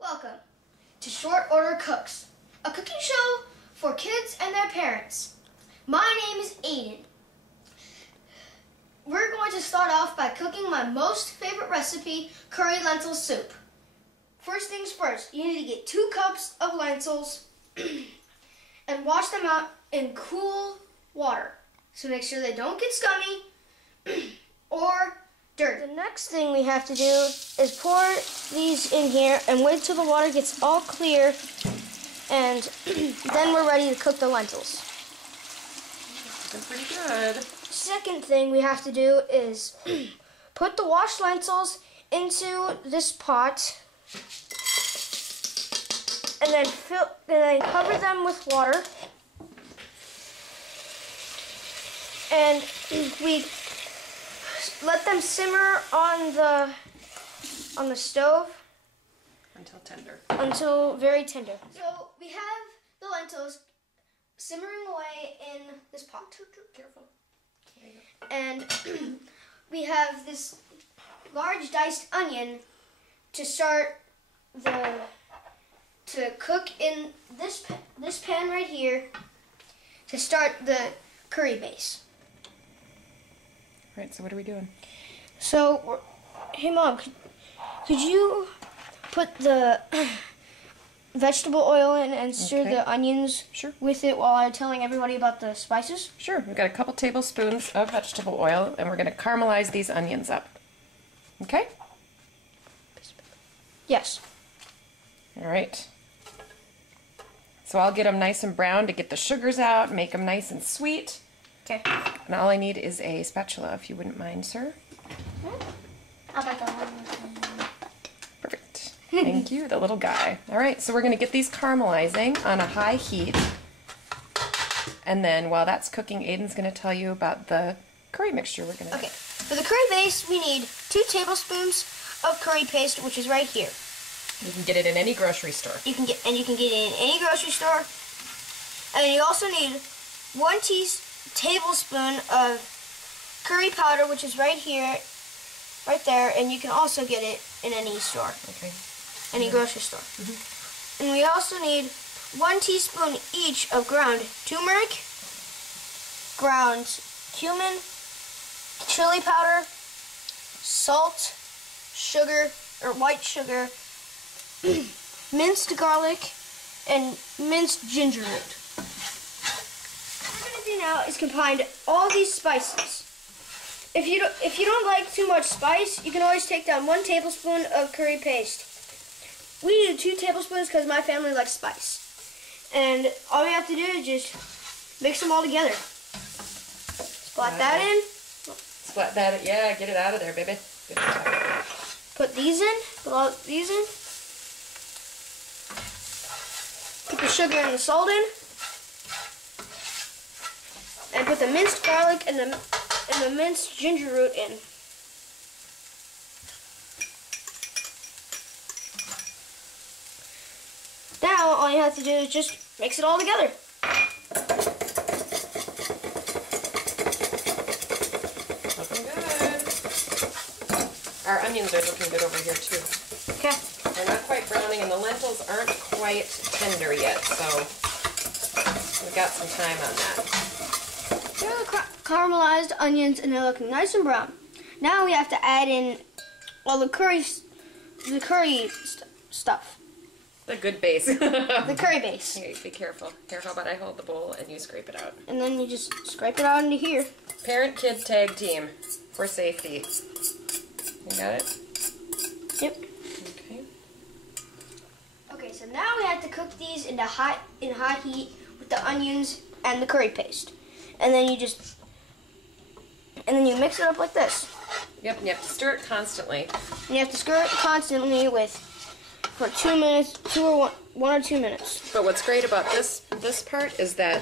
Welcome to Short Order Cooks, a cooking show for kids and their parents. My name is Aidan. We're going to start off by cooking my most favorite recipe, curry lentil soup. First things first, you need to get 2 cups of lentils and wash them out in cool water. So make sure they don't get scummy or dirty. The next thing we have to do is pour these in here and wait till the water gets all clear, and then we're ready to cook the lentils. Looking pretty good. Second thing we have to do is put the washed lentils into this pot and then cover them with water, and we let them simmer on the stove until very tender. So we have the lentils simmering away in this pot. Careful. And we have this large diced onion to cook in this pan right here to start the curry base. Right, so what are we doing? So, hey Mom, could you put the vegetable oil in and stir the onions with it while I'm telling everybody about the spices? Sure, we've got a couple tablespoons of vegetable oil and we're going to caramelize these onions up. Okay? Yes. Alright. So I'll get them nice and brown to get the sugars out, make them nice and sweet. Okay. And all I need is a spatula, if you wouldn't mind, sir. How about that one? Perfect. Thank you, the little guy. Alright, so we're going to get these caramelizing on a high heat. And then while that's cooking, Aidan's going to tell you about the curry mixture we're going to Okay, for the curry base, we need 2 tablespoons of curry paste, which is right here. You can get it in any grocery store. You can get it in any grocery store. And you also need 1 tablespoon of curry powder, which is right here, right there, and you can also get it in any store. Okay. Any grocery store. And we also need 1 teaspoon each of ground turmeric, ground cumin, chili powder, salt, sugar, or white sugar, minced garlic, and minced ginger root. What we're going to do now is combine all these spices. If you don't like too much spice, you can always take down 1 tablespoon of curry paste. We do 2 tablespoons because my family likes spice. And all we have to do is just mix them all together. Splat that in. Splat that, yeah, get it out of there, baby. Put these in, put all these in. Put the sugar and the salt in. And put the minced garlic and the minced ginger root in. Now all you have to do is just mix it all together. Looking good. Our onions are looking good over here too. Okay. They're not quite browning and the lentils aren't quite tender yet, so we've got some time on that. Here are the caramelized onions, and they're looking nice and brown. Now we have to add in all the curry stuff. The good base. The curry base. Okay, be careful. Here, how about I hold the bowl and you scrape it out. And then you just scrape it out into here. Parent-kid tag team for safety. You got it? Yep. Okay. Okay, so now we have to cook these in hot heat with the onions and the curry paste. And then you mix it up like this. Yep, and you have to stir it constantly. And you have to stir it constantly for 2 minutes, 1 or 2 minutes. But what's great about this part is that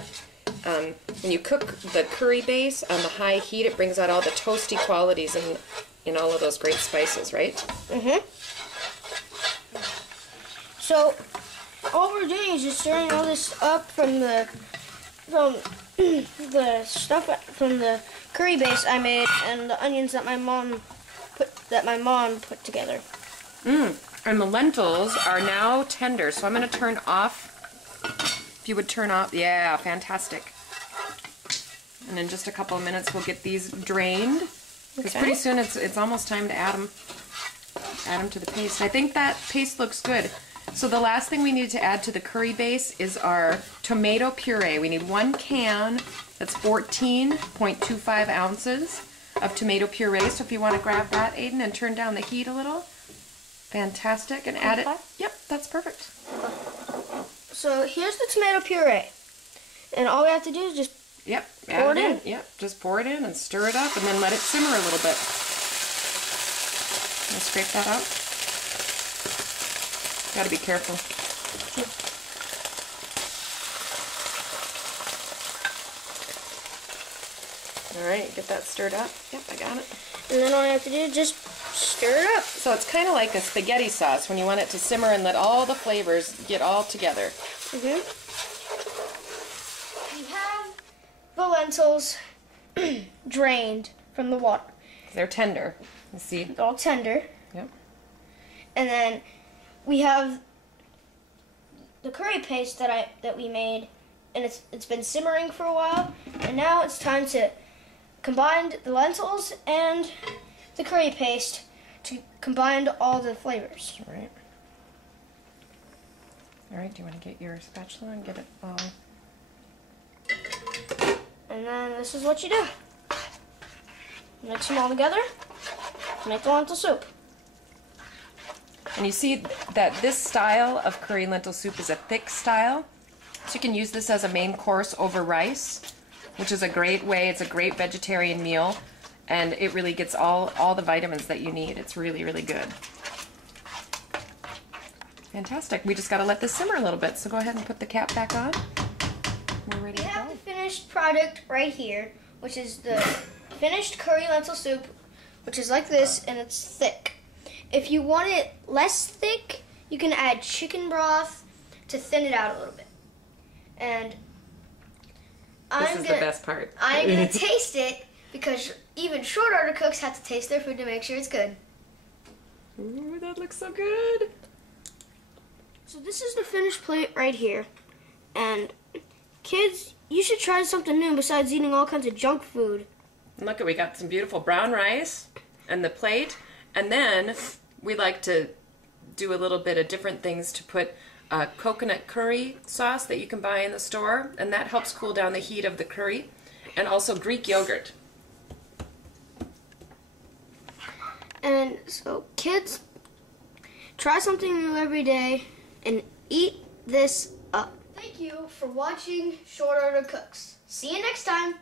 when you cook the curry base on the high heat, it brings out all the toasty qualities in all of those great spices, right? Mm-hmm. So all we're doing is just stirring all this up from the curry base I made and the onions that my mom put together. And the lentils are now tender, so I'm going to turn off. If you would turn off, yeah, fantastic. And in just a couple of minutes, we'll get these drained. Because pretty soon it's almost time to add them to the paste. I think that paste looks good. So the last thing we need to add to the curry base is our tomato puree. We need 1 can, that's 14.25 ounces of tomato puree. So if you want to grab that, Aidan, and turn down the heat a little. Fantastic. And add it. Yep, that's perfect. So here's the tomato puree. And all we have to do is just pour it in. Yep, just pour it in and stir it up and then let it simmer a little bit. I'll scrape that out. Gotta be careful. Alright, get that stirred up. Yep, I got it. And then all I have to do is just stir it up. So it's kind of like a spaghetti sauce when you want it to simmer and let all the flavors get all together. We have the lentils drained from the water. They're tender. You see? They're all tender. Yep. And then we have the curry paste that we made, and it's been simmering for a while, and now it's time to combine the lentils and the curry paste to combine all the flavors. All right. All right, do you want to get your spatula and get it all? And then this is what you do. Mix them all together, make the lentil soup. And you see that this style of curry lentil soup is a thick style. So you can use this as a main course over rice, which is a great way. It's a great vegetarian meal, and it really gets all the vitamins that you need. It's really, really good. Fantastic. We just got to let this simmer a little bit, so go ahead and put the cap back on. We're ready to go. We have the finished product right here, which is the finished curry lentil soup, which is like this, and it's thick. If you want it less thick, you can add chicken broth to thin it out a little bit. And This is the best part. I'm going to taste it because even short order cooks have to taste their food to make sure it's good. Ooh, that looks so good. So this is the finished plate right here. And kids, you should try something new besides eating all kinds of junk food. And look, we got some beautiful brown rice and the plate. And then we like to do a little bit of different things to put coconut curry sauce that you can buy in the store, and that helps cool down the heat of the curry, and also Greek yogurt. And so kids, try something new every day and eat this up. Thank you for watching Short Order Cooks. See you next time.